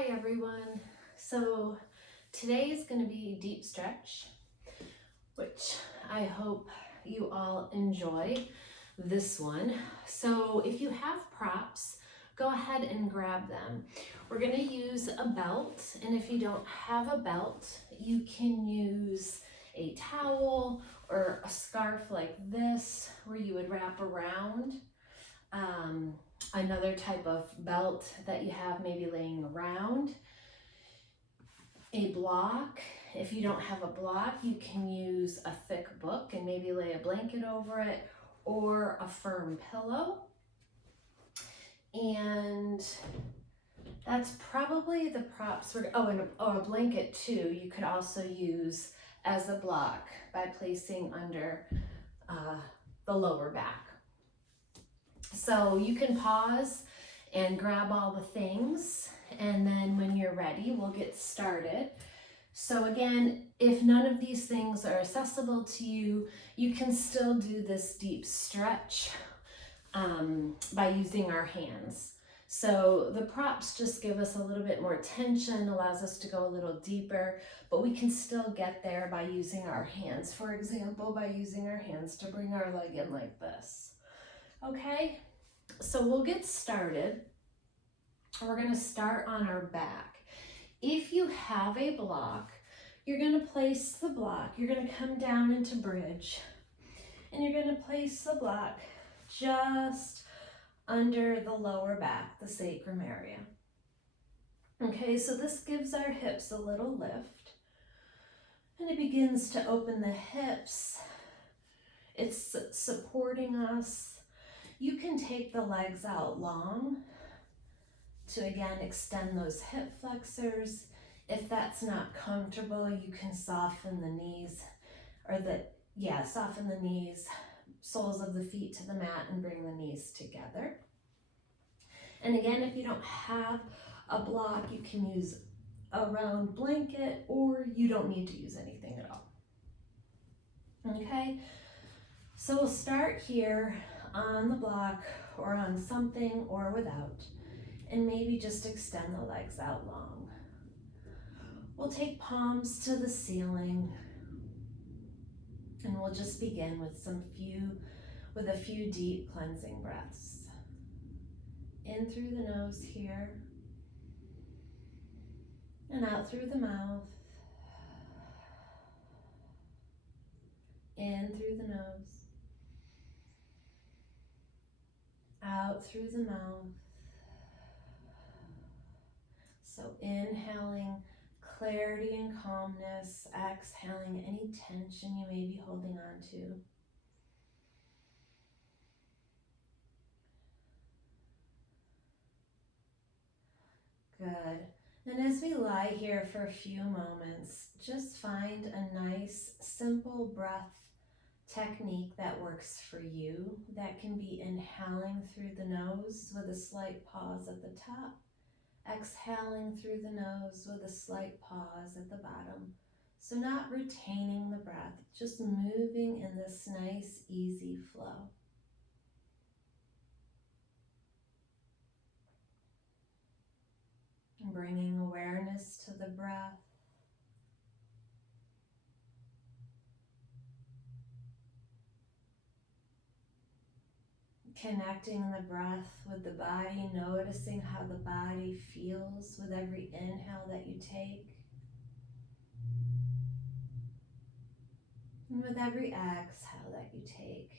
Hi everyone. So today is going to be a deep stretch, which I hope you all enjoy this one. So if you have props, go ahead and grab them. We're going to use a belt, and if you don't have a belt, you can use a towel or a scarf like this where you would wrap around. Another type of belt that you have maybe laying around. A block. If you don't have a block, you can use a thick book and maybe lay a blanket over it, or a firm pillow. And that's probably the props. And a blanket too, you could also use as a block by placing under the lower back. So you can pause and grab all the things, and then when you're ready, we'll get started. So again, if none of these things are accessible to you, you can still do this deep stretch by using our hands. So the props just give us a little bit more tension, allows us to go a little deeper, but we can still get there by using our hands. For example, by using our hands to bring our leg in like this. Okay, so we'll get started. We're going to start on our back. If you have a block, you're going to place the block. You're going to come down into bridge, and you're going to place the block just under the lower back, the sacrum area. Okay, so this gives our hips a little lift, and it begins to open the hips. It's supporting us. You can take the legs out long to again extend those hip flexors. If that's not comfortable, you can soften the knees, soften the knees, soles of the feet to the mat, and bring the knees together. And again, if you don't have a block, you can use a round blanket, or you don't need to use anything at all. Okay, so we'll start here on the block or on something or without, and maybe just extend the legs out long. We'll take palms to the ceiling, and we'll just begin with a few deep cleansing breaths. In through the nose here, and out through the mouth. In through the nose, out through the mouth. So inhaling clarity and calmness, exhaling any tension you may be holding on to. Good. And as we lie here for a few moments, just find a nice, simple breath technique that works for you. That can be inhaling through the nose with a slight pause at the top, exhaling through the nose with a slight pause at the bottom. So not retaining the breath, just moving in this nice, easy flow. Bringing awareness to the breath. Connecting the breath with the body, noticing how the body feels with every inhale that you take. And with every exhale that you take.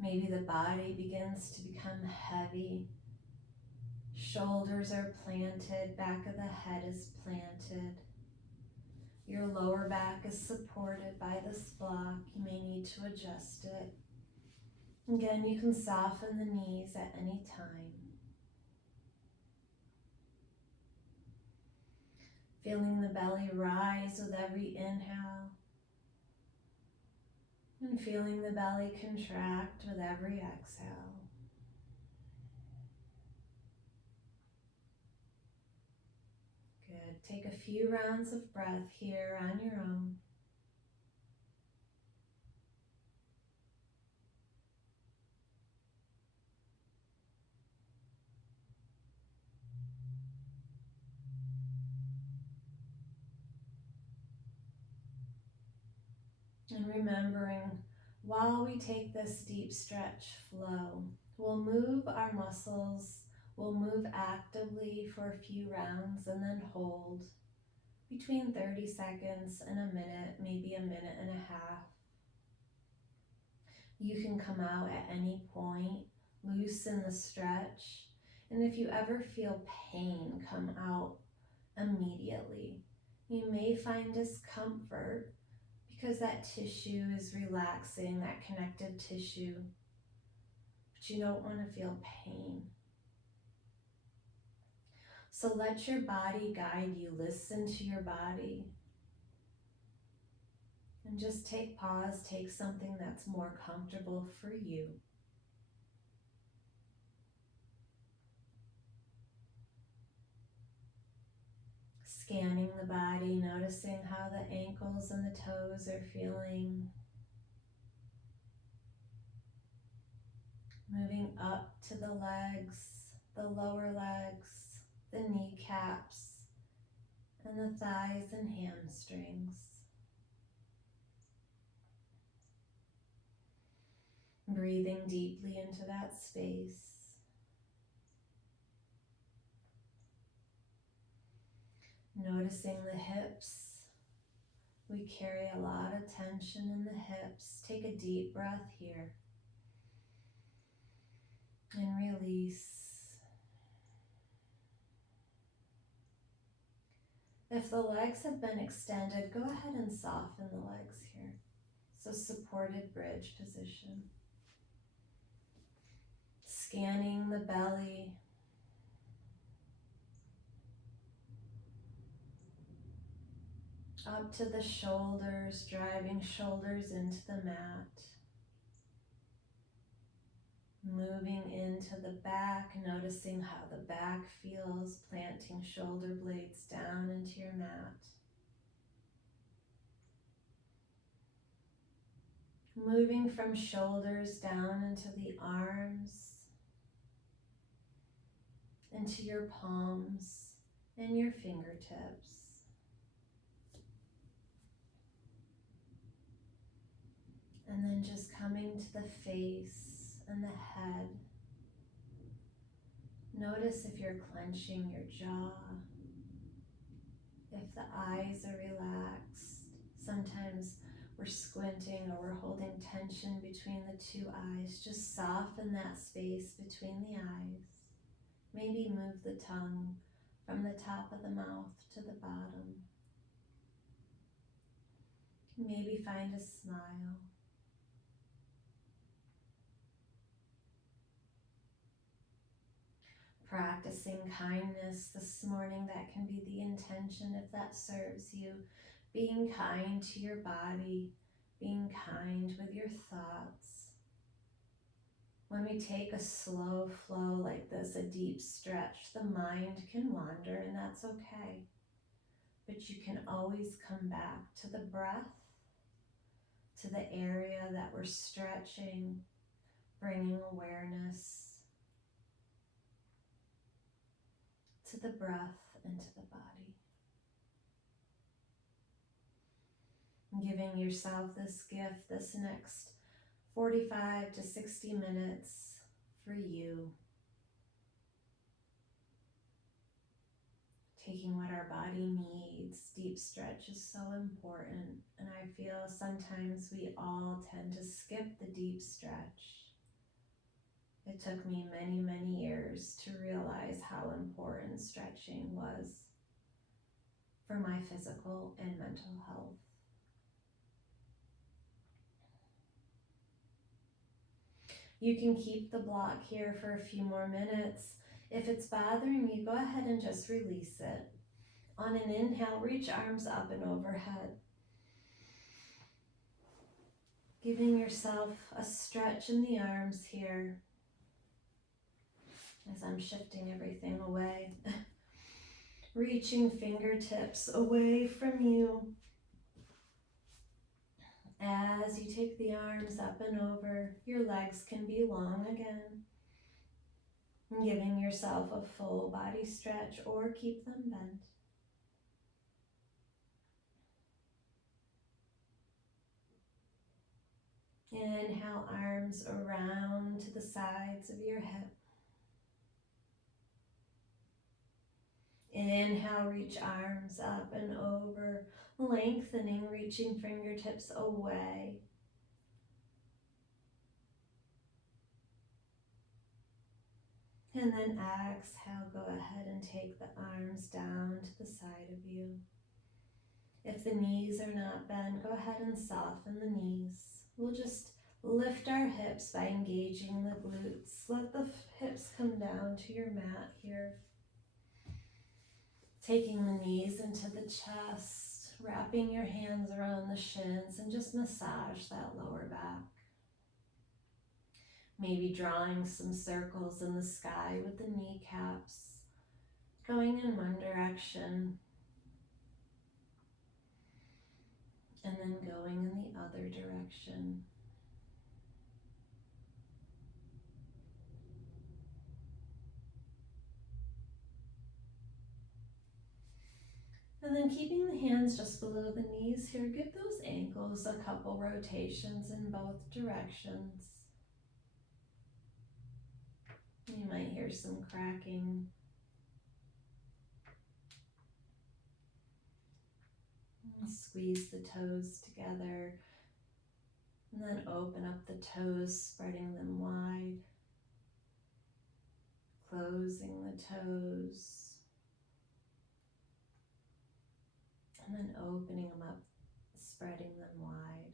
Maybe the body begins to become heavy. Shoulders are planted, back of the head is planted. Your lower back is supported by this block. You may need to adjust it. Again, you can soften the knees at any time. Feeling the belly rise with every inhale. And feeling the belly contract with every exhale. Good. Take a few rounds of breath here on your own. And remembering, while we take this deep stretch flow, we'll move our muscles, we'll move actively for a few rounds and then hold between 30 seconds and a minute, maybe a minute and a half. You can come out at any point, loosen the stretch, and if you ever feel pain, come out immediately. You may find discomfort because that tissue is relaxing, that connective tissue, but you don't want to feel pain. So let your body guide you. Listen to your body. And just take pause, take something that's more comfortable for you. Scanning the body, noticing how the ankles and the toes are feeling. Moving up to the legs, the lower legs, the kneecaps, and the thighs and hamstrings. Breathing deeply into that space. Noticing the hips. We carry a lot of tension in the hips. Take a deep breath here. And release. If the legs have been extended, go ahead and soften the legs here. So supported bridge position. Scanning the belly. Up to the shoulders, driving shoulders into the mat. Moving into the back, noticing how the back feels, planting shoulder blades down into your mat. Moving from shoulders down into the arms, into your palms and your fingertips. And then just coming to the face and the head. Notice if you're clenching your jaw, if the eyes are relaxed. Sometimes we're squinting or we're holding tension between the two eyes. Just soften that space between the eyes. Maybe move the tongue from the top of the mouth to the bottom. Maybe find a smile. Practicing kindness this morning, that can be the intention if that serves you. Being kind to your body, being kind with your thoughts. When we take a slow flow like this, a deep stretch, the mind can wander, and that's okay. But you can always come back to the breath, to the area that we're stretching, bringing awareness to the breath and to the body. Giving yourself this gift, this next 45 to 60 minutes for you. Taking what our body needs. Deep stretch is so important, and I feel sometimes we all tend to skip the deep stretch. It took me many, many years to realize how important stretching was for my physical and mental health. You can keep the block here for a few more minutes. If it's bothering you, go ahead and just release it. On an inhale, reach arms up and overhead. Giving yourself a stretch in the arms here as I'm shifting everything away. Reaching fingertips away from you as you take the arms up and over. Your legs can be long again. Giving yourself a full body stretch or keep them bent. Inhale, arms around to the sides of your hip. Inhale, reach arms up and over, lengthening, reaching fingertips away. And then exhale, go ahead and take the arms down to the side of you. If the knees are not bent, go ahead and soften the knees. We'll just lift our hips by engaging the glutes. Let the hips come down to your mat here. Taking the knees into the chest, wrapping your hands around the shins and just massage that lower back. Maybe drawing some circles in the sky with the kneecaps, going in one direction and then going in the other direction. And then keeping the hands just below the knees here, give those ankles a couple rotations in both directions. You might hear some cracking. And squeeze the toes together and then open up the toes, spreading them wide. Closing the toes. And then opening them up, spreading them wide.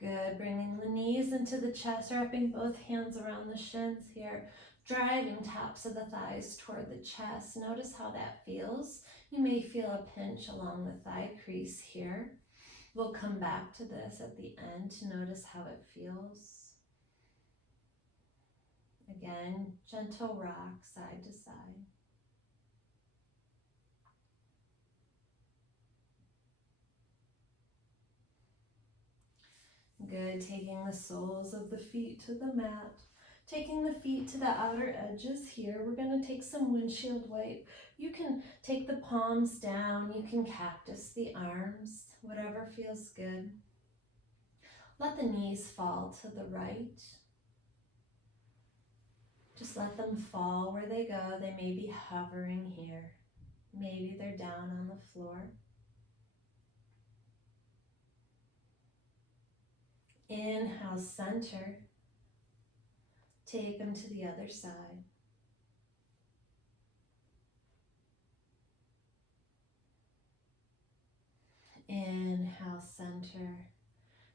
Good, bringing the knees into the chest, wrapping both hands around the shins here, driving tops of the thighs toward the chest. Notice how that feels. You may feel a pinch along the thigh crease here. We'll come back to this at the end to notice how it feels. Again, gentle rock side to side. Good, taking the soles of the feet to the mat, taking the feet to the outer edges here. We're going to take some windshield wipe. You can take the palms down, you can cactus the arms, whatever feels good. Let the knees fall to the right. Just let them fall where they go. They may be hovering here. Maybe they're down on the floor. Inhale, center. Take them to the other side. Inhale, center.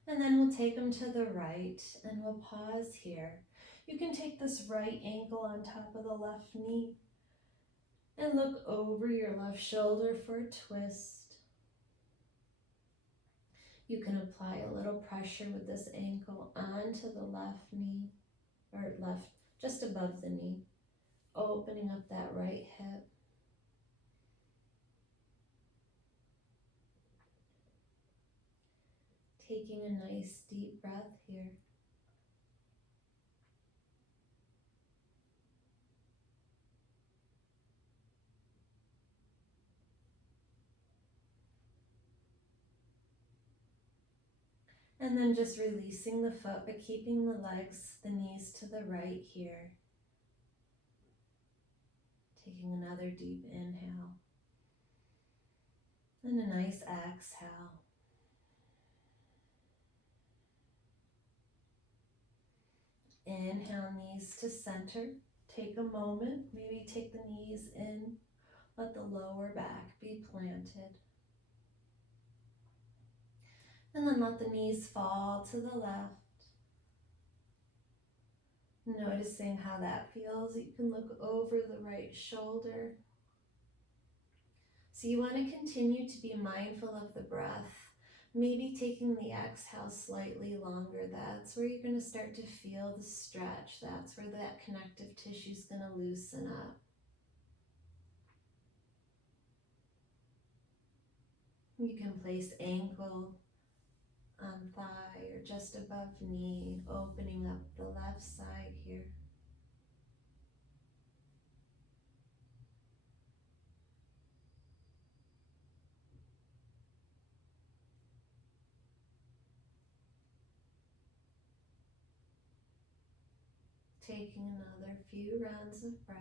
And then we'll take them to the right and we'll pause here. You can take this right ankle on top of the left knee and look over your left shoulder for a twist. You can apply a little pressure with this ankle onto the left knee, or left, just above the knee, opening up that right hip. Taking a nice deep breath here. And then just releasing the foot, but keeping the legs, the knees to the right here. Taking another deep inhale. And a nice exhale. Inhale, knees to center. Take a moment, maybe take the knees in. Let the lower back be planted. And then let the knees fall to the left. Noticing how that feels. You can look over the right shoulder. So you want to continue to be mindful of the breath. Maybe taking the exhale slightly longer. That's where you're going to start to feel the stretch. That's where that connective tissue is going to loosen up. You can place ankle on thigh or just above knee, opening up the left side here. taking another few rounds of breath.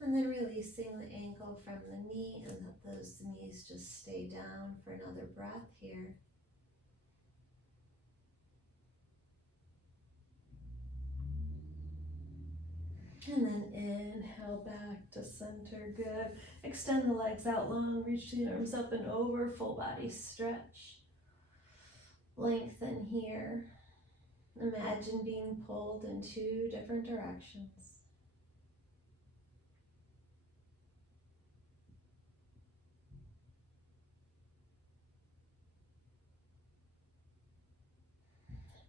And then releasing the ankle from the knee, and let those knees just stay down for another breath here. And then inhale back to center, good. Extend the legs out long, reach the arms up and over, full body stretch. Lengthen here. Imagine being pulled in two different directions.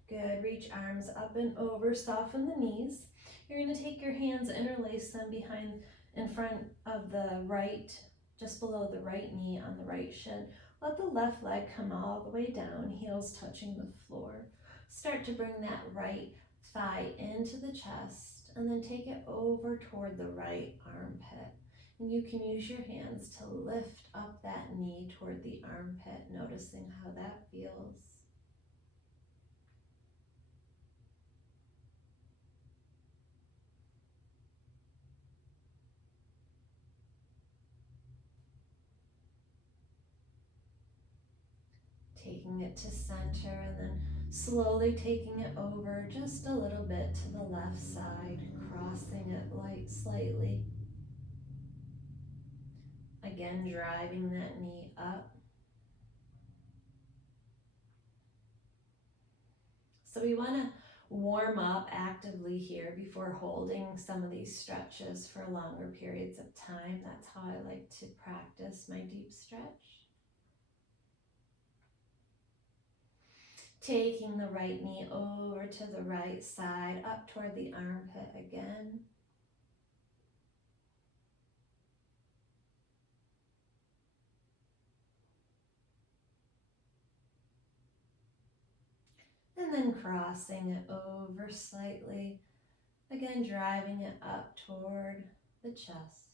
Good, reach arms up and over, soften the knees. You're gonna take your hands, interlace them in front of the right, just below the right knee on the right shin. Let the left leg come all the way down, heels touching the floor. Start to bring that right thigh into the chest and then take it over toward the right armpit. And you can use your hands to lift up that knee toward the armpit, noticing how that feels. Taking it to center and then slowly taking it over just a little bit to the left side, crossing it slightly. Again, driving that knee up. So we want to warm up actively here before holding some of these stretches for longer periods of time. That's how I like to practice my deep stretch. Taking the right knee over to the right side, up toward the armpit again. And then crossing it over slightly. Again, driving it up toward the chest.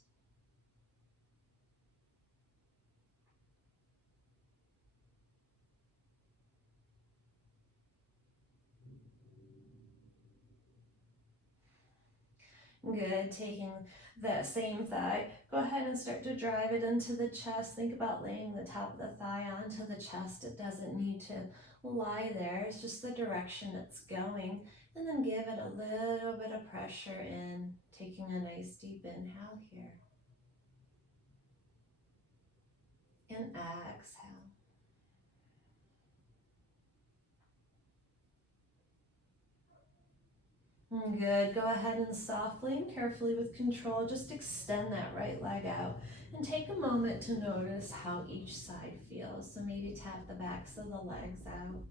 Good, taking that same thigh, go ahead and start to drive it into the chest. Think about laying the top of the thigh onto the chest. It doesn't need to lie there, it's just the direction it's going. And then give it a little bit of pressure in, taking a nice deep inhale here. And exhale. Good. Go ahead and softly and carefully with control, just extend that right leg out and take a moment to notice how each side feels. So maybe tap the backs of the legs out.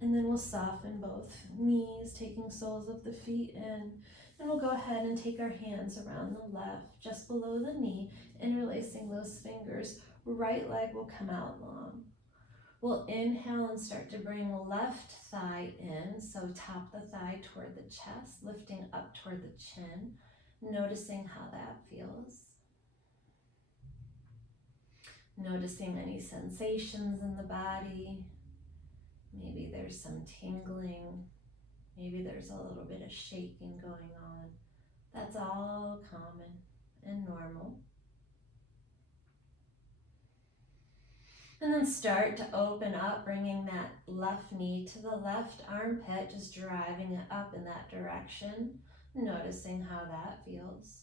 And then we'll soften both knees, taking soles of the feet in. And we'll go ahead and take our hands around the left, just below the knee, interlacing those fingers. Right leg will come out long. We'll inhale and start to bring left thigh in, so top the thigh toward the chest, lifting up toward the chin, noticing how that feels. Noticing any sensations in the body. Maybe there's some tingling. Maybe there's a little bit of shaking going on. That's all common and normal. And then start to open up, bringing that left knee to the left armpit, just driving it up in that direction, noticing how that feels.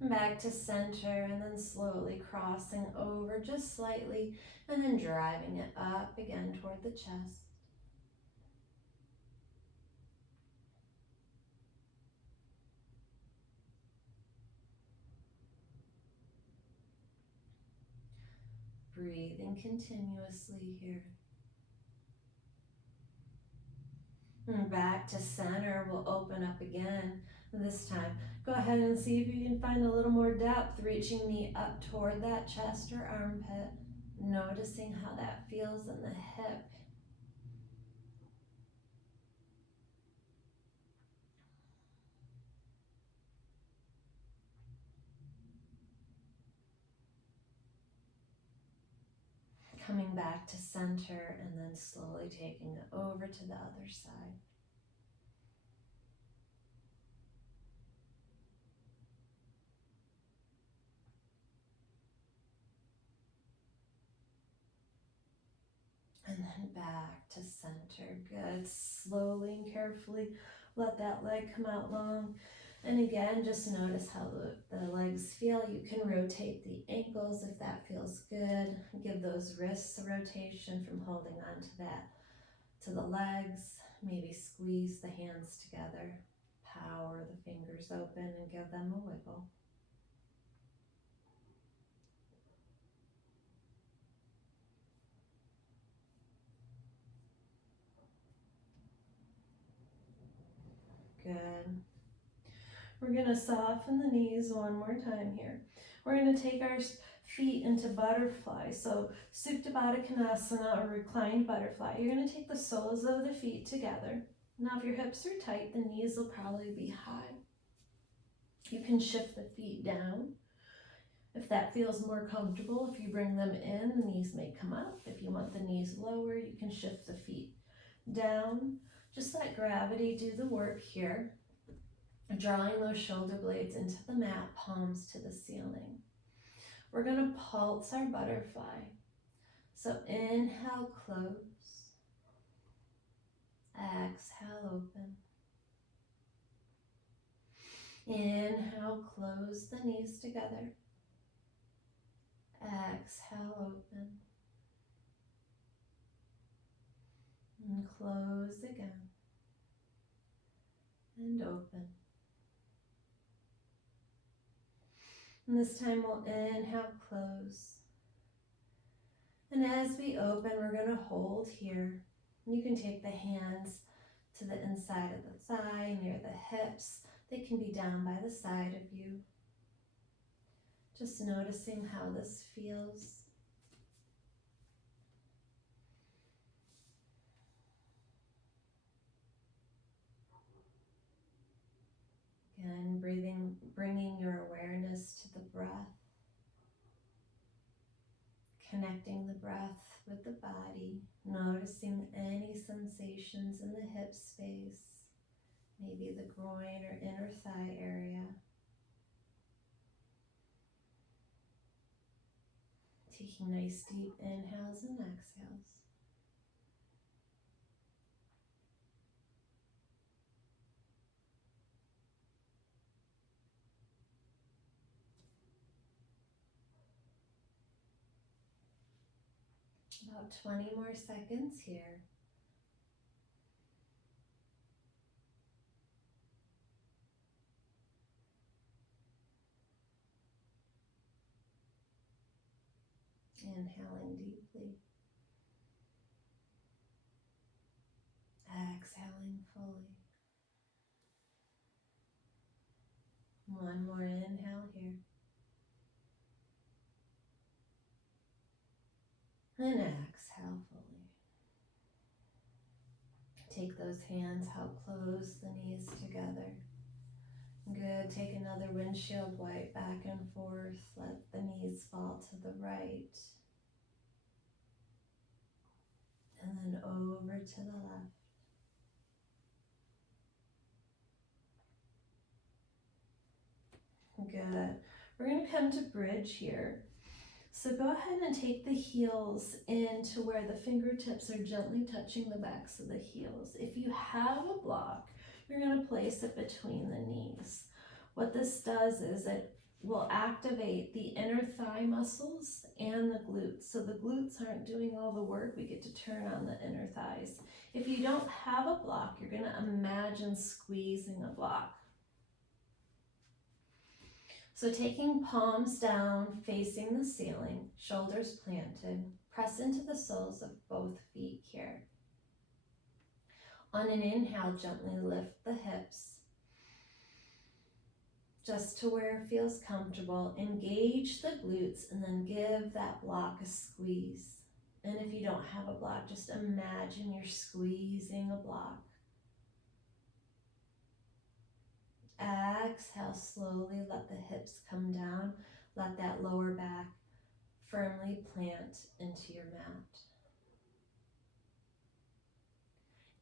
Back to center, and then slowly crossing over just slightly, and then driving it up again toward the chest. breathing continuously here. And back to center, we'll open up again. This time, go ahead and see if you can find a little more depth, reaching me up toward that chest or armpit, noticing how that feels in the hip. Coming back to center and then slowly taking it over to the other side. And then back to center. Good. Slowly and carefully let that leg come out long. And again, just notice how the legs feel. You can rotate the ankles if that feels good. Give those wrists a rotation from holding on to that, to the legs. Maybe squeeze the hands together. Power the fingers open and give them a wiggle. Good. We're going to soften the knees one more time here. We're going to take our feet into butterfly. So Supta Baddha Konasana, or reclined butterfly. You're going to take the soles of the feet together. Now if your hips are tight, the knees will probably be high. You can shift the feet down. If that feels more comfortable, if you bring them in, the knees may come up. If you want the knees lower, you can shift the feet down. Just let gravity do the work here. Drawing those shoulder blades into the mat, palms to the ceiling. We're going to pulse our butterfly. So inhale, close. Exhale, open. Inhale, close the knees together. Exhale, open. And close again. And open. And this time we'll inhale, close. And as we open, we're going to hold here. You can take the hands to the inside of the thigh, near the hips. They can be down by the side of you. Just noticing how this feels. Again, breathing, bringing your awareness to the breath. Connecting the breath with the body, noticing any sensations in the hip space, maybe the groin or inner thigh area. Taking nice deep inhales and exhales. About 20 more seconds here. Inhaling deeply. Exhaling fully. One more inhale here. And exhale fully. Take those hands, help close the knees together. Good. Take another windshield wipe back and forth. Let the knees fall to the right. And then over to the left. Good. We're going to come to bridge here. So go ahead and take the heels into where the fingertips are gently touching the backs of the heels. If you have a block, you're going to place it between the knees. What this does is it will activate the inner thigh muscles and the glutes. So the glutes aren't doing all the work. We get to turn on the inner thighs. If you don't have a block, you're going to imagine squeezing a block. So taking palms down, facing the ceiling, shoulders planted, press into the soles of both feet here. On an inhale, gently lift the hips just to where it feels comfortable. Engage the glutes and then give that block a squeeze. And if you don't have a block, just imagine you're squeezing a block. Exhale, slowly let the hips come down. Let that lower back firmly plant into your mat.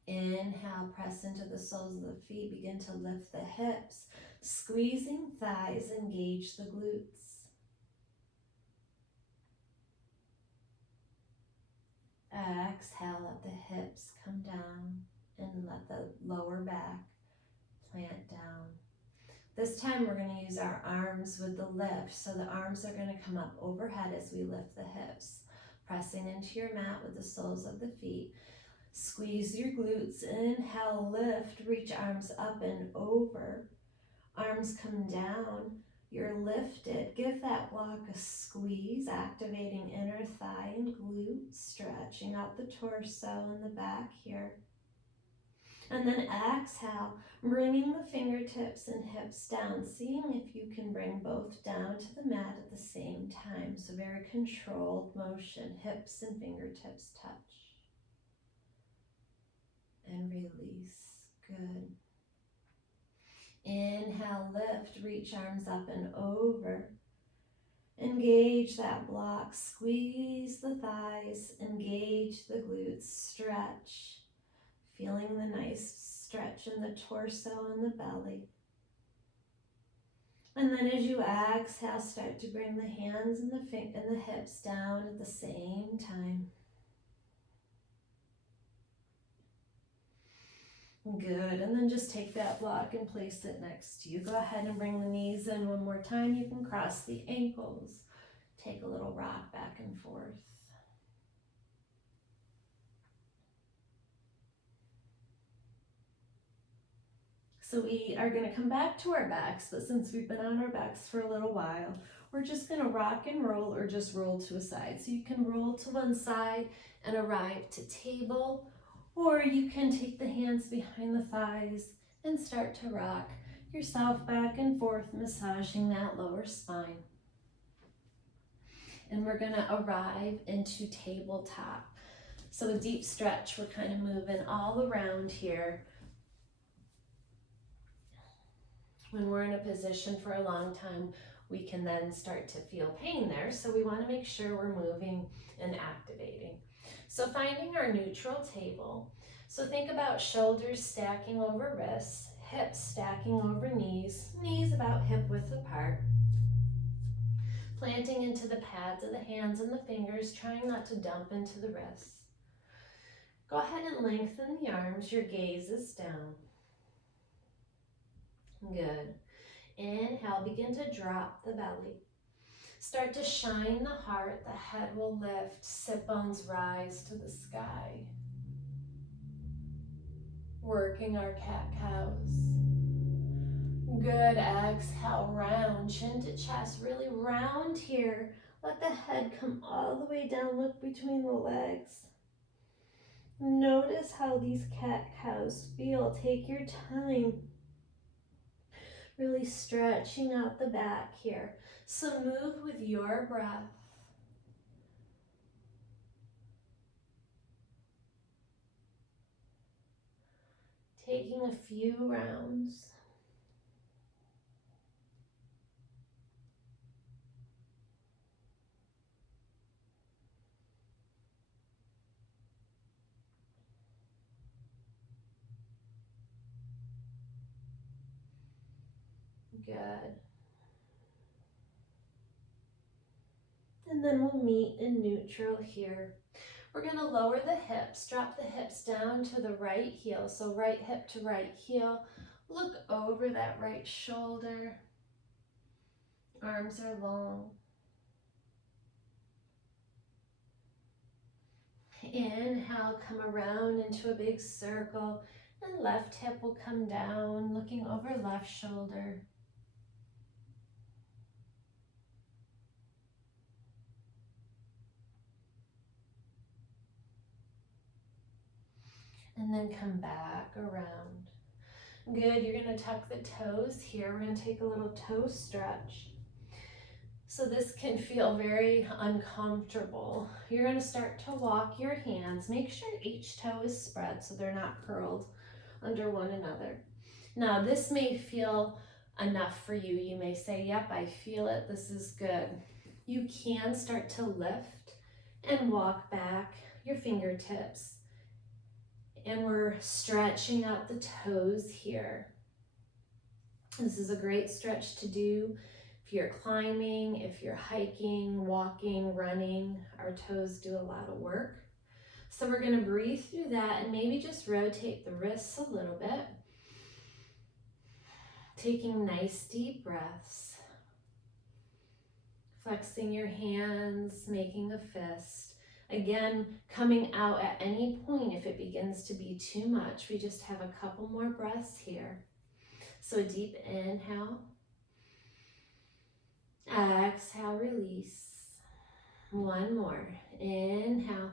Inhale, press into the soles of the feet. Begin to lift the hips. Squeezing thighs, engage the glutes. Exhale, let the hips come down and let the lower back plant down. This time we're going to use our arms with the lift. So the arms are going to come up overhead as we lift the hips. Pressing into your mat with the soles of the feet. Squeeze your glutes. Inhale, lift, reach arms up and over. Arms come down. You're lifted. Give that block a squeeze, activating inner thigh and glute, stretching out the torso and the back here. And then exhale, bringing the fingertips and hips down, seeing if you can bring both down to the mat at the same time. So very controlled motion, hips and fingertips touch. And release. Good. Inhale, lift, reach arms up and over. Engage that block, squeeze the thighs, engage the glutes, stretch. Feeling the nice stretch in the torso and the belly. And then as you exhale, start to bring the hands and the hips down at the same time. Good, and then just take that block and place it next to you. Go ahead and bring the knees in one more time. You can cross the ankles. Take a little rock back and forth. So we are going to come back to our backs, but since we've been on our backs for a little while, we're just going to rock and roll or just roll to a side. So you can roll to one side and arrive to table, or you can take the hands behind the thighs and start to rock yourself back and forth, massaging that lower spine. And we're going to arrive into tabletop. So a deep stretch, we're kind of moving all around here. When we're in a position for a long time, we can then start to feel pain there. So we want to make sure we're moving and activating. So finding our neutral table. So think about shoulders stacking over wrists, hips stacking over knees, knees about hip width apart. Planting into the pads of the hands and the fingers, trying not to dump into the wrists. Go ahead and lengthen the arms, your gaze is down. Good. Inhale, begin to drop the belly. Start to shine the heart, the head will lift, sit bones rise to the sky. Working our cat-cows. Good, exhale, round, chin to chest, really round here. Let the head come all the way down, look between the legs. Notice how these cat-cows feel, take your time. Really stretching out the back here. So move with your breath. Taking a few rounds. Good. And then we'll meet in neutral here. We're going to lower the hips, drop the hips down to the right heel. So right hip to right heel. Look over that right shoulder. Arms are long. Inhale, come around into a big circle. And left hip will come down, looking over left shoulder. and then come back around. Good, you're gonna tuck the toes here. We're gonna take a little toe stretch. So this can feel very uncomfortable. You're gonna start to walk your hands. Make sure each toe is spread so they're not curled under one another. Now this may feel enough for you. You may say, yep, I feel it, this is good. You can start to lift and walk back your fingertips. And we're stretching out the toes here. This is a great stretch to do if you're climbing, if you're hiking, walking, running. Our toes do a lot of work. So we're gonna breathe through that and maybe just rotate the wrists a little bit. Taking nice deep breaths. Flexing your hands, making a fist. Again, coming out at any point if it begins to be too much. We just have a couple more breaths here. So a deep inhale. Exhale, release. One more. Inhale.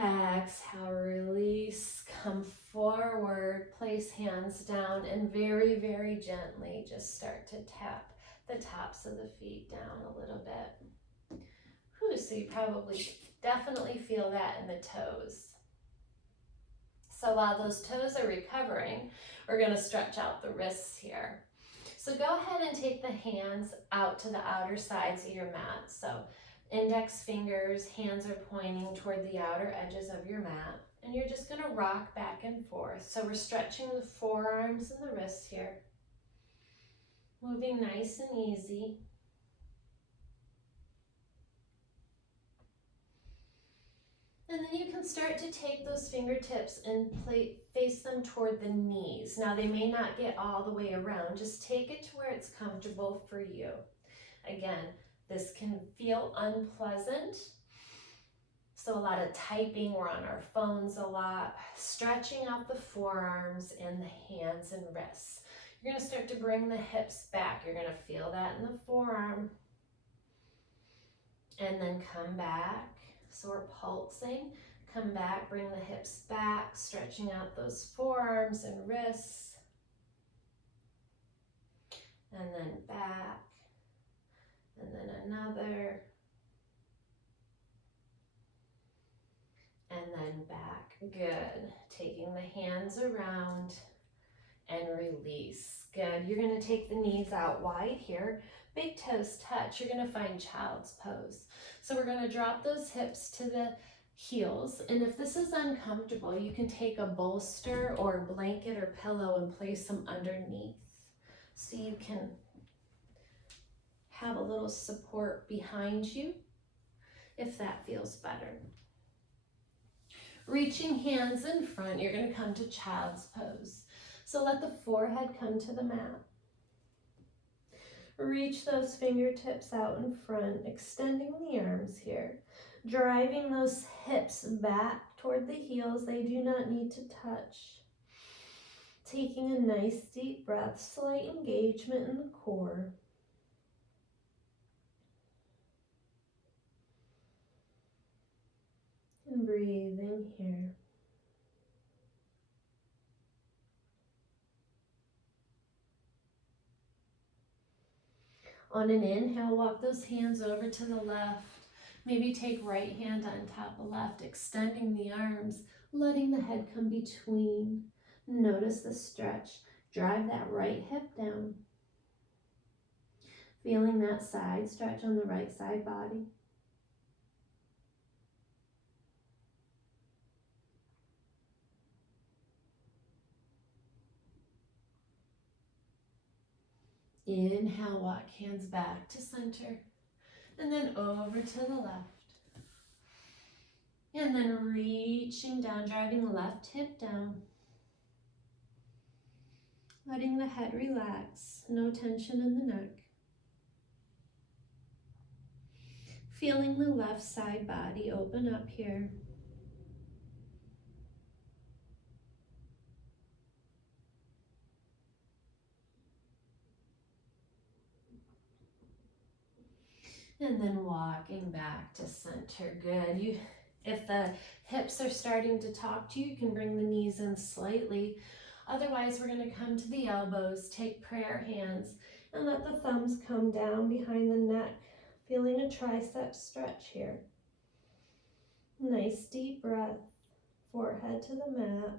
Exhale, release. Come forward, place hands down, and very, very gently just start to tap the tops of the feet down a little bit. Whew, so you probably definitely feel that in the toes. So while those toes are recovering, we're going to stretch out the wrists here. So go ahead and take the hands out to the outer sides of your mat. So index fingers, hands are pointing toward the outer edges of your mat. And you're just going to rock back and forth. So we're stretching the forearms and the wrists here. Moving nice and easy. And then you can start to take those fingertips and face them toward the knees. Now they may not get all the way around, just take it to where it's comfortable for you. Again, this can feel unpleasant. So a lot of typing, we're on our phones a lot, stretching out the forearms and the hands and wrists. You're gonna start to bring the hips back. You're gonna feel that in the forearm. And then come back. So we're pulsing, come back, bring the hips back, stretching out those forearms and wrists. And then back, and then another. And then back, good. Taking the hands around and release, good. You're gonna take the knees out wide here. Big toes touch, you're gonna find child's pose. So we're gonna drop those hips to the heels. And if this is uncomfortable, you can take a bolster or a blanket or pillow and place them underneath. So you can have a little support behind you if that feels better. Reaching hands in front, you're gonna come to child's pose. So let the forehead come to the mat. Reach those fingertips out in front, extending the arms here. Driving those hips back toward the heels, they do not need to touch. Taking a nice deep breath, slight engagement in the core. And breathing here. On an inhale, walk those hands over to the left. Maybe take right hand on top of left, extending the arms, letting the head come between. Notice the stretch. Drive that right hip down. Feeling that side stretch on the right side body. Inhale, walk hands back to center, and then over to the left. And then reaching down, driving the left hip down. Letting the head relax, no tension in the neck. Feeling the left side body open up here. And then walking back to center. Good. If the hips are starting to talk to you, you can bring the knees in slightly. Otherwise, we're going to come to the elbows, take prayer hands, and let the thumbs come down behind the neck, feeling a tricep stretch here. Nice deep breath, forehead to the mat.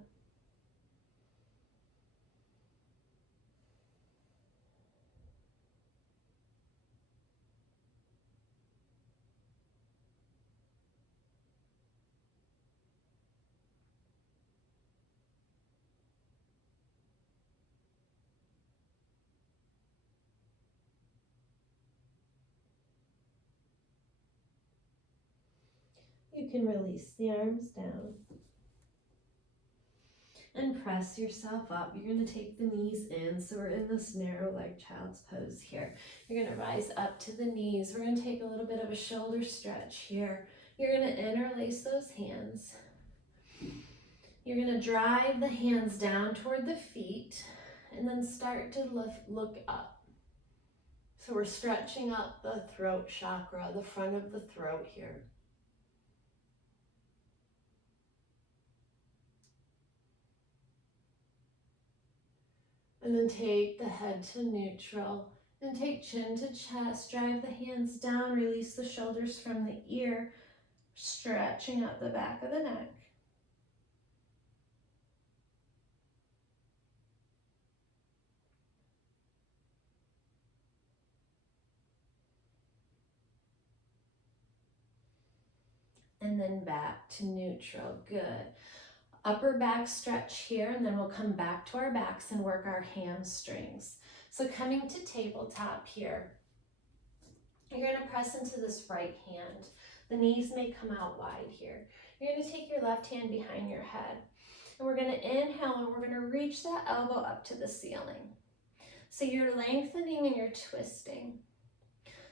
You can release the arms down and press yourself up. You're going to take the knees in. So we're in this narrow leg child's pose here. You're going to rise up to the knees. We're going to take a little bit of a shoulder stretch here. You're going to interlace those hands. You're going to drive the hands down toward the feet and then start to look up. So we're stretching up the throat chakra, the front of the throat here. And then take the head to neutral and take chin to chest. Drive the hands down, release the shoulders from the ear, stretching out the back of the neck. And then back to neutral. Good. Upper back stretch here, and then we'll come back to our backs and work our hamstrings. So coming to tabletop here, you're going to press into this right hand. The knees may come out wide here. You're going to take your left hand behind your head, and we're going to inhale, and we're going to reach that elbow up to the ceiling. So you're lengthening and you're twisting.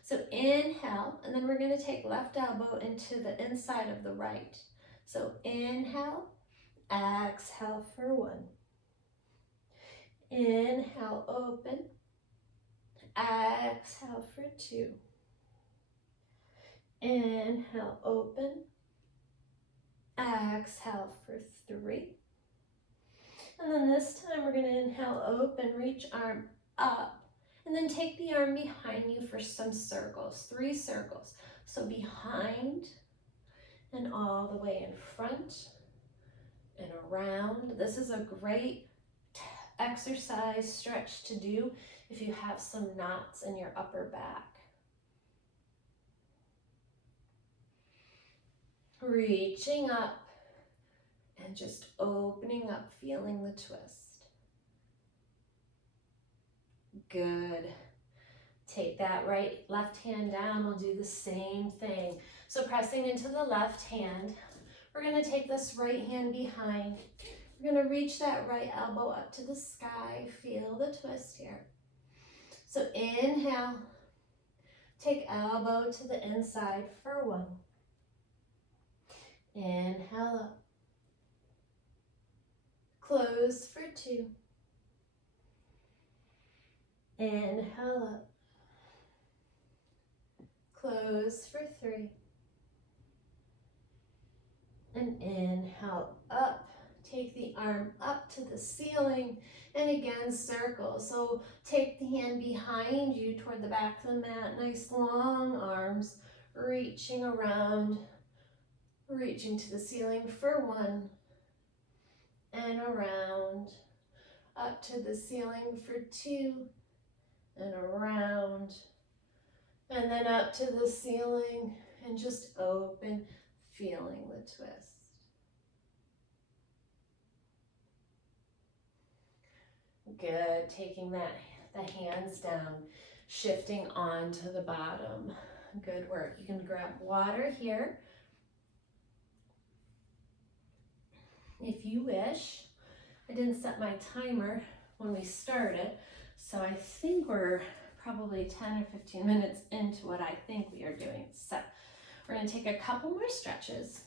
So inhale, and then we're going to take left elbow into the inside of the right. So inhale, exhale for 1. Inhale, open. Exhale for 2. Inhale, open. Exhale for 3. And then this time we're going to inhale, open, reach arm up. And then take the arm behind you for some circles, 3 circles. So behind and all the way in front and around. This is a great exercise stretch to do if you have some knots in your upper back. Reaching up and just opening up, feeling the twist. Good. Take that left hand down. We'll do the same thing. So pressing into the left hand, we're going to take this right hand behind. We're going to reach that right elbow up to the sky. Feel the twist here. So inhale. Take elbow to the inside for 1. Inhale up. Close for 2. Inhale up. Close for 3. And inhale up. Take the arm up to the ceiling and again circle. So take the hand behind you toward the back of the mat. Nice long arms reaching around, reaching to the ceiling for 1 and around, up to the ceiling for 2 and around, and then up to the ceiling and just open, feeling the twist. Good, taking the hands down, shifting onto the bottom. Good work. You can grab water here if you wish. I didn't set my timer when we started, so I think we're probably 10 or 15 minutes into what I think we are doing. So we're going to take a couple more stretches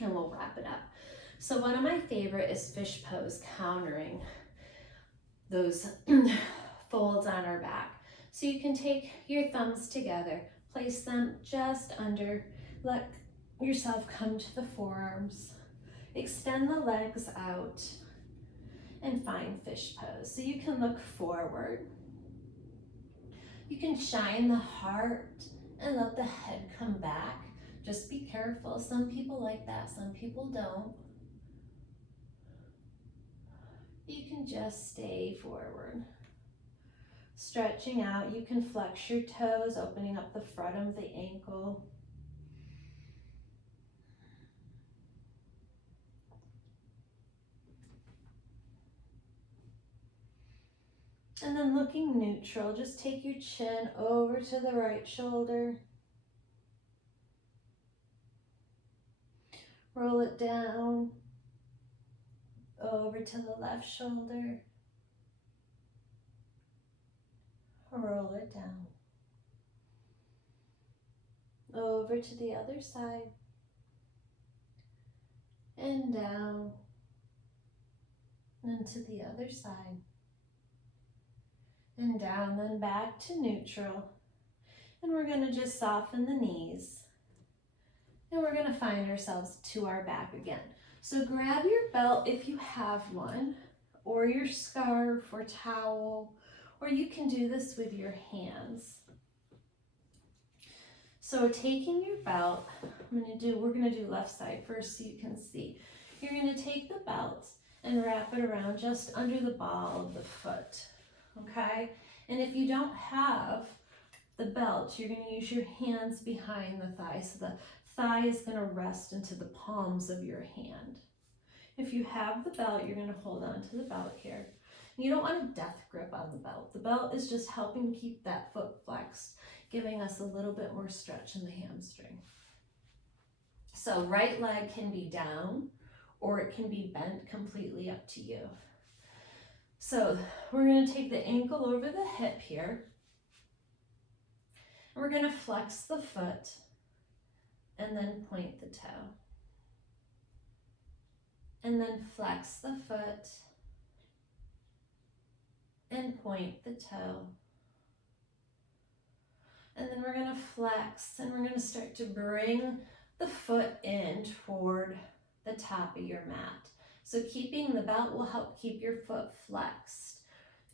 and we'll wrap it up. So one of my favorite is fish pose, countering those folds on our back. So you can take your thumbs together, place them just under, let yourself come to the forearms. Extend the legs out and find fish pose. So you can look forward. You can shine the heart and let the head come back. Just be careful. Some people like that, some people don't. You can just stay forward. Stretching out, you can flex your toes, opening up the front of the ankle. And then looking neutral, just take your chin over to the right shoulder. Roll it down over to the left shoulder. Roll it down. Over to the other side. And down. And to the other side. And down, then back to neutral. And we're going to just soften the knees. And we're going to find ourselves to our back again. So grab your belt if you have one, or your scarf or towel, or you can do this with your hands. So taking your belt, we're going to do left side first so you can see. You're going to take the belt and wrap it around just under the ball of the foot, okay? And if you don't have the belt, you're going to use your hands behind the thigh, so the thigh is going to rest into the palms of your hand. If you have the belt, you're going to hold on to the belt here. You don't want a death grip on the belt. The belt is just helping keep that foot flexed, giving us a little bit more stretch in the hamstring. So right leg can be down or it can be bent, completely up to you. So we're going to take the ankle over the hip here. And we're going to flex the foot and then point the toe. And then flex the foot and point the toe. And then we're going to flex and we're going to start to bring the foot in toward the top of your mat. So keeping the belt will help keep your foot flexed.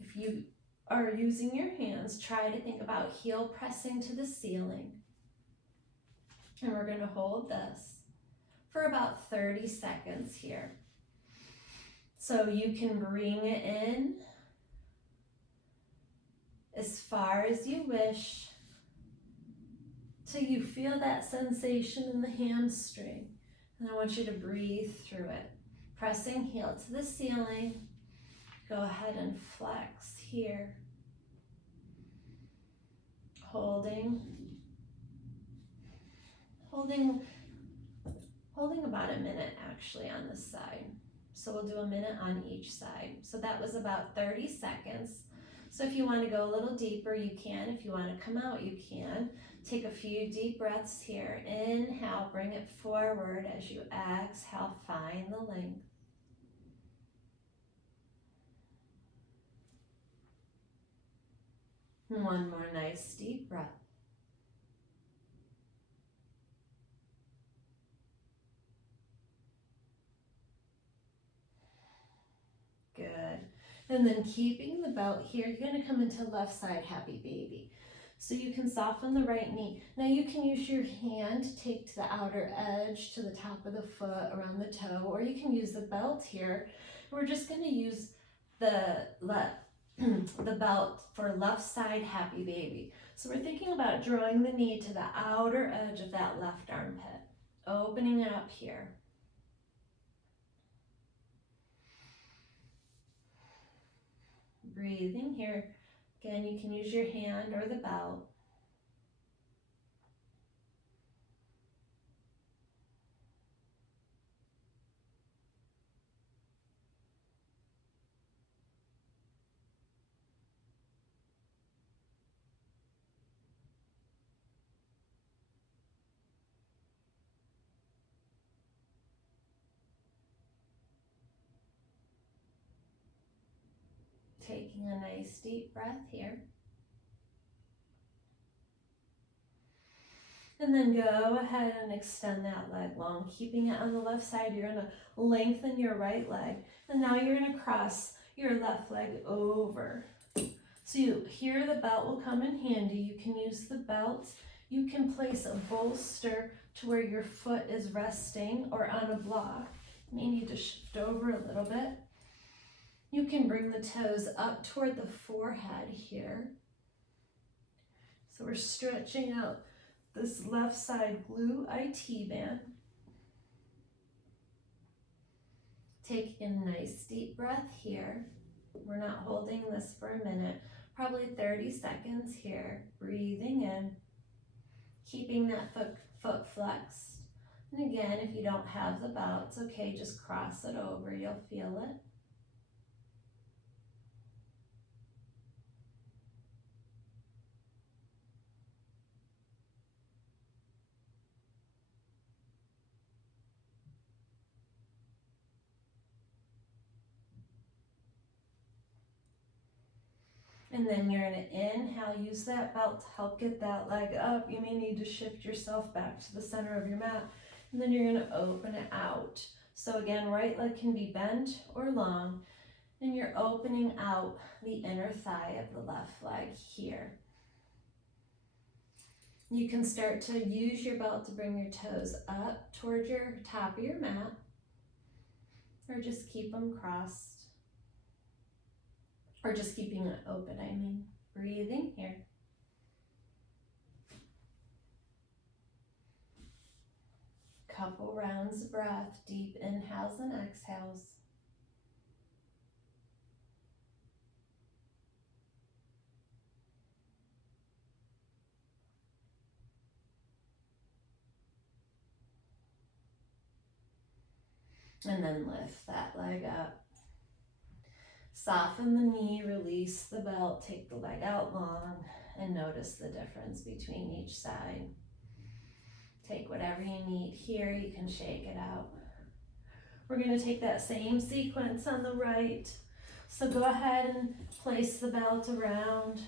If you are using your hands, try to think about heel pressing to the ceiling. And we're going to hold this for about 30 seconds here. So you can bring it in as far as you wish till you feel that sensation in the hamstring. And I want you to breathe through it. Pressing heel to the ceiling. Go ahead and flex here. Holding about a minute actually on this side. So we'll do a minute on each side. So that was about 30 seconds. So if you want to go a little deeper, you can. If you want to come out, you can. Take a few deep breaths here. Inhale, bring it forward. As you exhale, find the length. One more nice deep breath. Good. And then keeping the belt here, you're going to come into left side happy baby. So you can soften the right knee. Now you can use your hand to take to the outer edge, to the top of the foot, around the toe, or you can use the belt here. We're just going to use the belt for left side happy baby. So we're thinking about drawing the knee to the outer edge of that left armpit, opening it up here. Breathing here. Again, you can use your hand or the belt. Taking a nice deep breath here. And then go ahead and extend that leg long, keeping it on the left side. You're gonna lengthen your right leg. And now you're gonna cross your left leg over. So here the belt will come in handy. You can use the belt. You can place a bolster to where your foot is resting or on a block. You may need to shift over a little bit. You can bring the toes up toward the forehead here. So we're stretching out this left side glute IT band. Take a nice deep breath here. We're not holding this for a minute, probably 30 seconds here. Breathing in, keeping that foot flexed. And again, if you don't have the belt, it's okay, just cross it over, you'll feel it. And then you're gonna inhale, use that belt to help get that leg up. You may need to shift yourself back to the center of your mat. And then you're gonna open it out. So again, right leg can be bent or long, and you're opening out the inner thigh of the left leg here. You can start to use your belt to bring your toes up toward your top of your mat, or just keep them crossed. Or just keeping it open, I mean. Breathing here. Couple rounds of breath, deep inhales and exhales. And then lift that leg up. Soften the knee, release the belt, take the leg out long, and notice the difference between each side. Take whatever you need here, you can shake it out. We're going to take that same sequence on the right. So go ahead and place the belt around.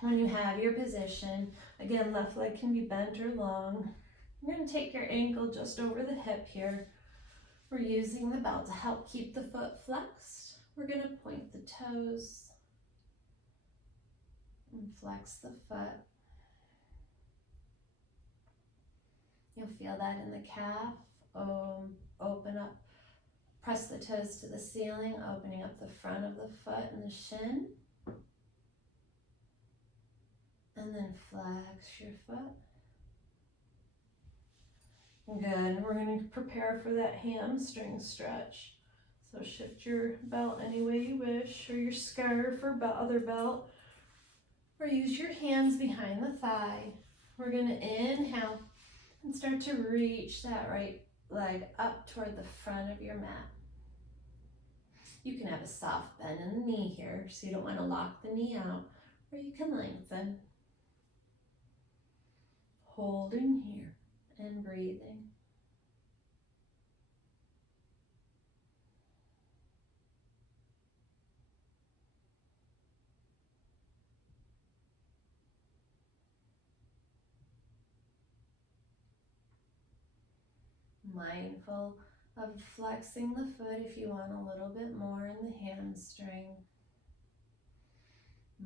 When you have your position, again, left leg can be bent or long. You're going to take your ankle just over the hip here. We're using the belt to help keep the foot flexed. We're going to point the toes and flex the foot. You'll feel that in the calf. Open up, press the toes to the ceiling, opening up the front of the foot and the shin. And then flex your foot. Good. We're going to prepare for that hamstring stretch. So shift your belt any way you wish, or your scarf or other belt, or use your hands behind the thigh. We're going to inhale and start to reach that right leg up toward the front of your mat. You can have a soft bend in the knee here, so you don't want to lock the knee out, or you can lengthen. Holding here and breathing. Mindful of flexing the foot if you want a little bit more in the hamstring.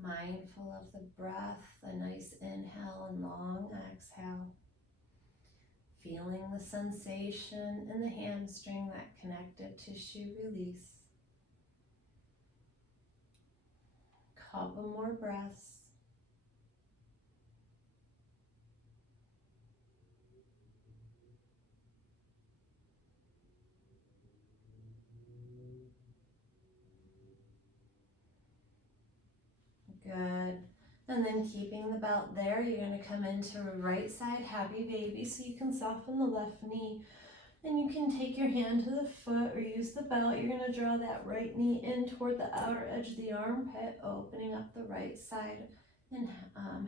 Mindful of the breath, a nice inhale and long exhale. Feeling the sensation in the hamstring, that connective tissue release. Couple more breaths. Good. And then keeping the belt there, you're going to come into a right side happy baby, so you can soften the left knee. And you can take your hand to the foot or use the belt. You're going to draw that right knee in toward the outer edge of the armpit, opening up the right side in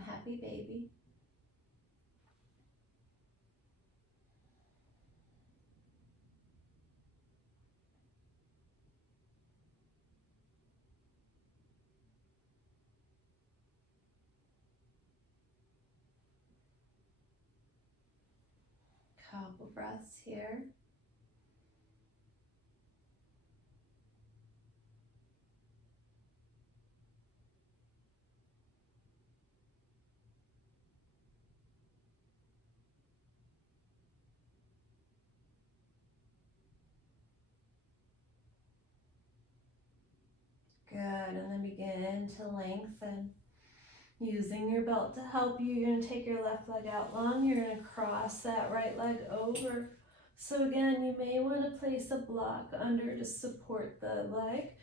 happy baby. Couple breaths here. Good, and then begin to lengthen. Using your belt to help you, you're gonna take your left leg out long, you're gonna cross that right leg over. So again, you may wanna place a block under to support the leg.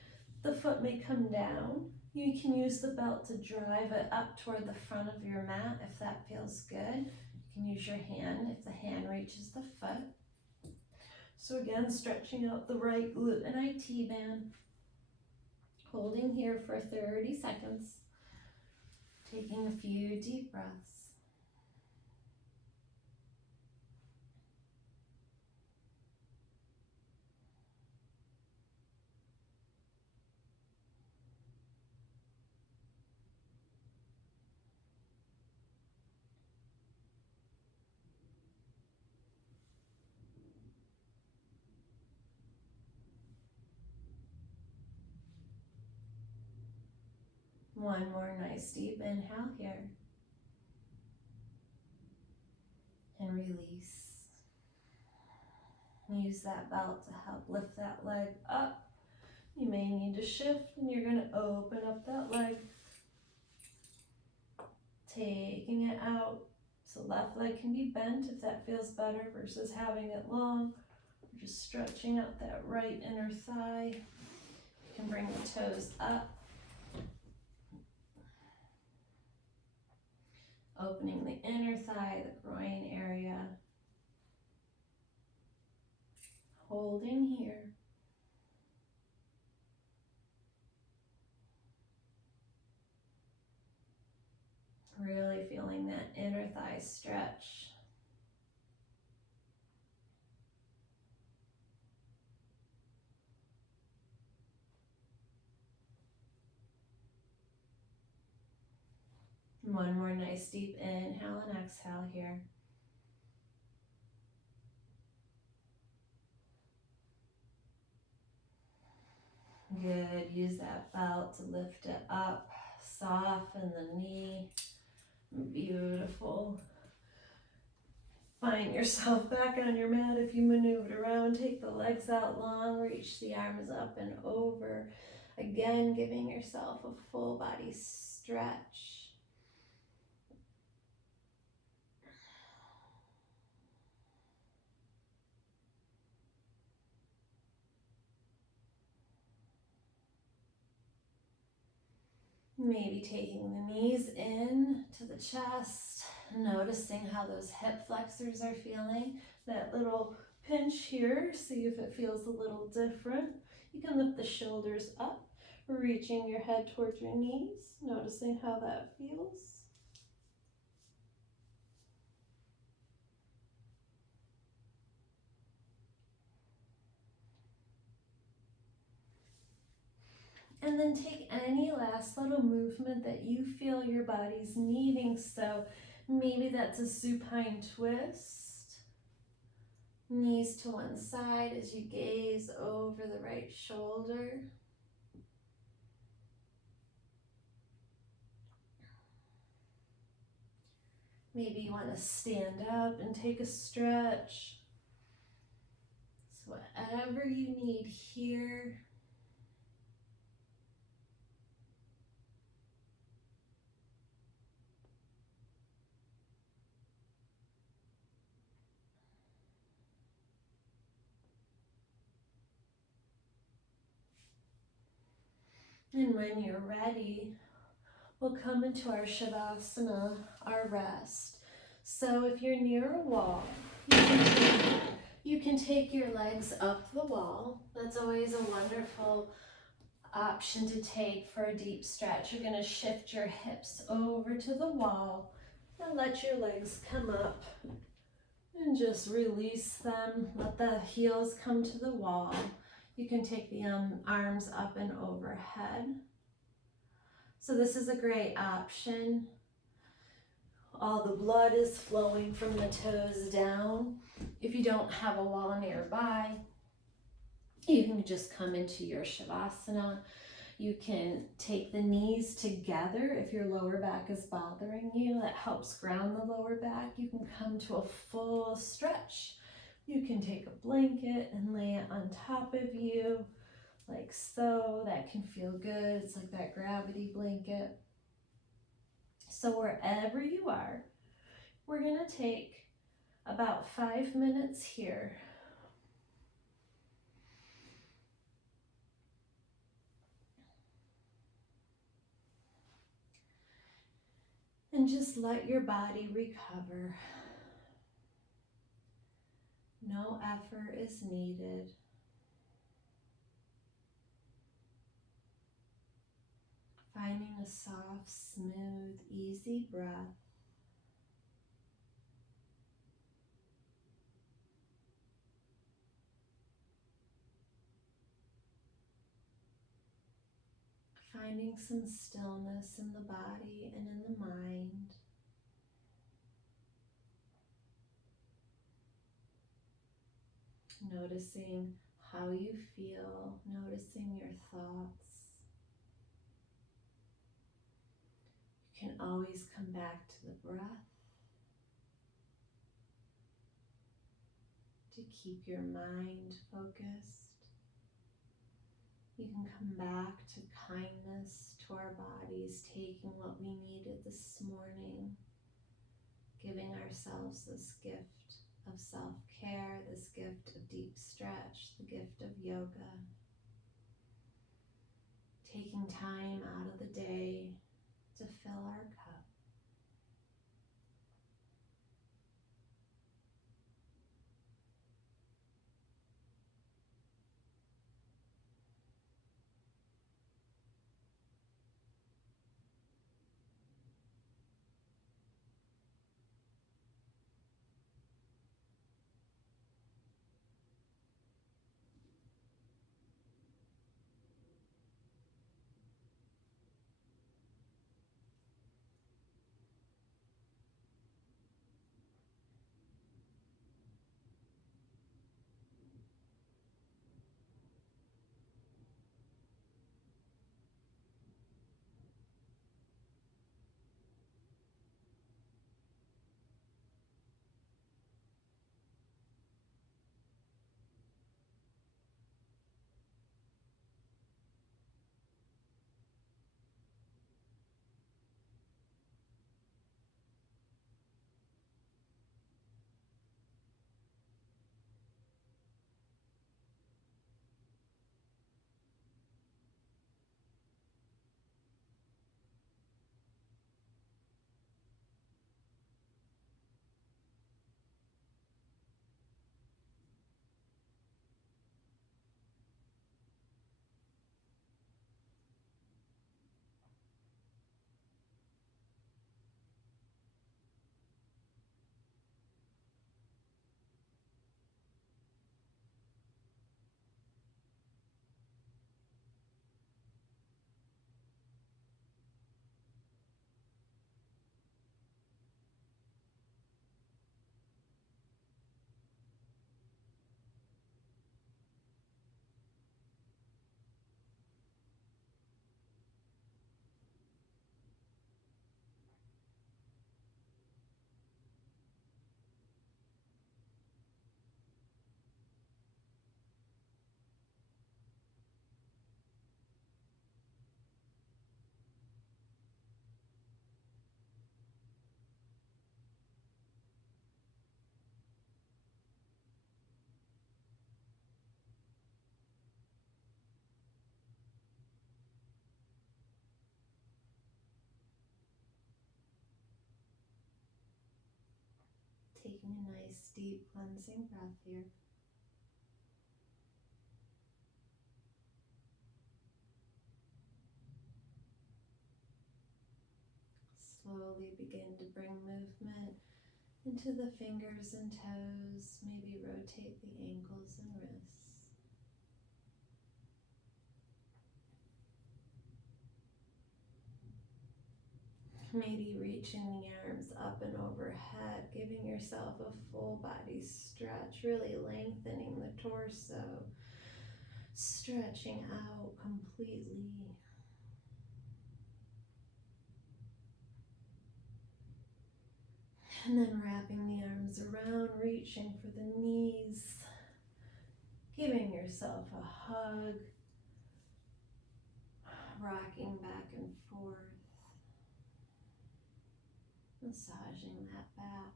The foot may come down. You can use the belt to drive it up toward the front of your mat if that feels good. You can use your hand if the hand reaches the foot. So again, stretching out the right glute and IT band. Holding here for 30 seconds. Taking a few deep breaths. One more nice deep inhale here. And release. Use that belt to help lift that leg up. You may need to shift and you're going to open up that leg. Taking it out. So left leg can be bent if that feels better versus having it long. Just stretching out that right inner thigh. You can bring the toes up. Opening the inner thigh, the groin area. Holding here. Really feeling that inner thigh stretch. One more nice deep inhale and exhale here. Good, use that belt to lift it up, soften the knee. Beautiful. Find yourself back on your mat if you maneuvered around. Take the legs out long, reach the arms up and over. Again, giving yourself a full body stretch. Maybe taking the knees in to the chest, noticing how those hip flexors are feeling. That little pinch here, see if it feels a little different. You can lift the shoulders up, reaching your head towards your knees, noticing how that feels. And then take any last little movement that you feel your body's needing. So maybe that's a supine twist. Knees to one side as you gaze over the right shoulder. Maybe you want to stand up and take a stretch. So whatever you need here. And when you're ready, we'll come into our Shavasana, our rest. So if you're near a wall, you can take your legs up the wall. That's always a wonderful option to take for a deep stretch. You're going to shift your hips over to the wall and let your legs come up and just release them. Let the heels come to the wall. You can take the arms up and overhead. So this is a great option All the blood is flowing from the toes down. If you don't have a wall nearby, you can just come into your Shavasana. You can take the knees together if your lower back is bothering you. That helps ground the lower back. You can come to a full stretch. You can take a blanket and lay it on top of you, like so. That can feel good. It's like that gravity blanket. So wherever you are, we're gonna take about 5 minutes here. And just let your body recover. No effort is needed. Finding a soft, smooth, easy breath. Finding some stillness in the body and in the mind. Noticing how you feel, noticing your thoughts. You can always come back to the breath to keep your mind focused. You can come back to kindness to our bodies, taking what we needed this morning, giving ourselves this gift of self-care, this gift of deep stretch, the gift of yoga. Taking time out of the day to fill our cup. Taking a nice deep cleansing breath here. Slowly begin to bring movement into the fingers and toes. Maybe rotate the ankles and wrists. Maybe reaching the arms up and overhead, giving yourself a full body stretch, really lengthening the torso, stretching out completely. And then wrapping the arms around, reaching for the knees, giving yourself a hug, rocking back and forth, massaging that back.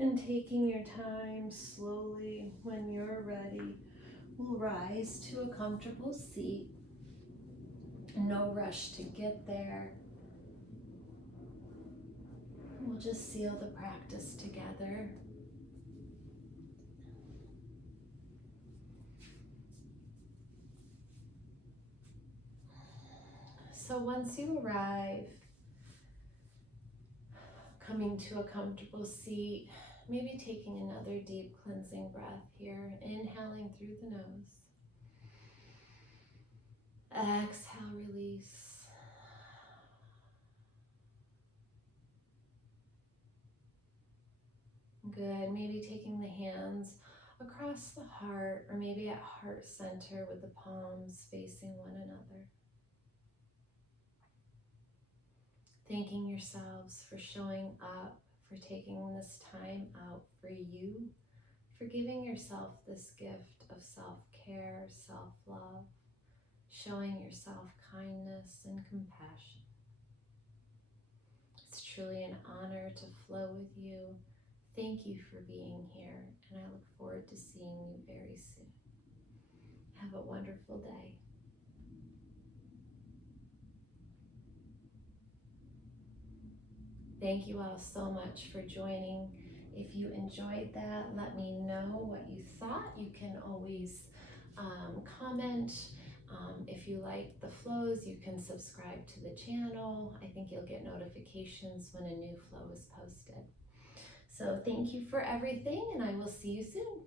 And taking your time slowly, when you're ready, we'll rise to a comfortable seat. No rush to get there. We'll just seal the practice together. So once you arrive, coming to a comfortable seat, maybe taking another deep cleansing breath here, inhaling through the nose. Exhale, release. Good. Maybe taking the hands across the heart, or maybe at heart center with the palms facing one another. Thanking yourselves for showing up, for taking this time out for you, for giving yourself this gift of self-care, self-love, showing yourself kindness and compassion. It's truly an honor to flow with you. Thank you for being here, and I look forward to seeing you very soon. Have a wonderful day. Thank you all so much for joining. If you enjoyed that, let me know what you thought. You can always comment. If you like the flows, you can subscribe to the channel. I think you'll get notifications when a new flow is posted. So thank you for everything, and I will see you soon.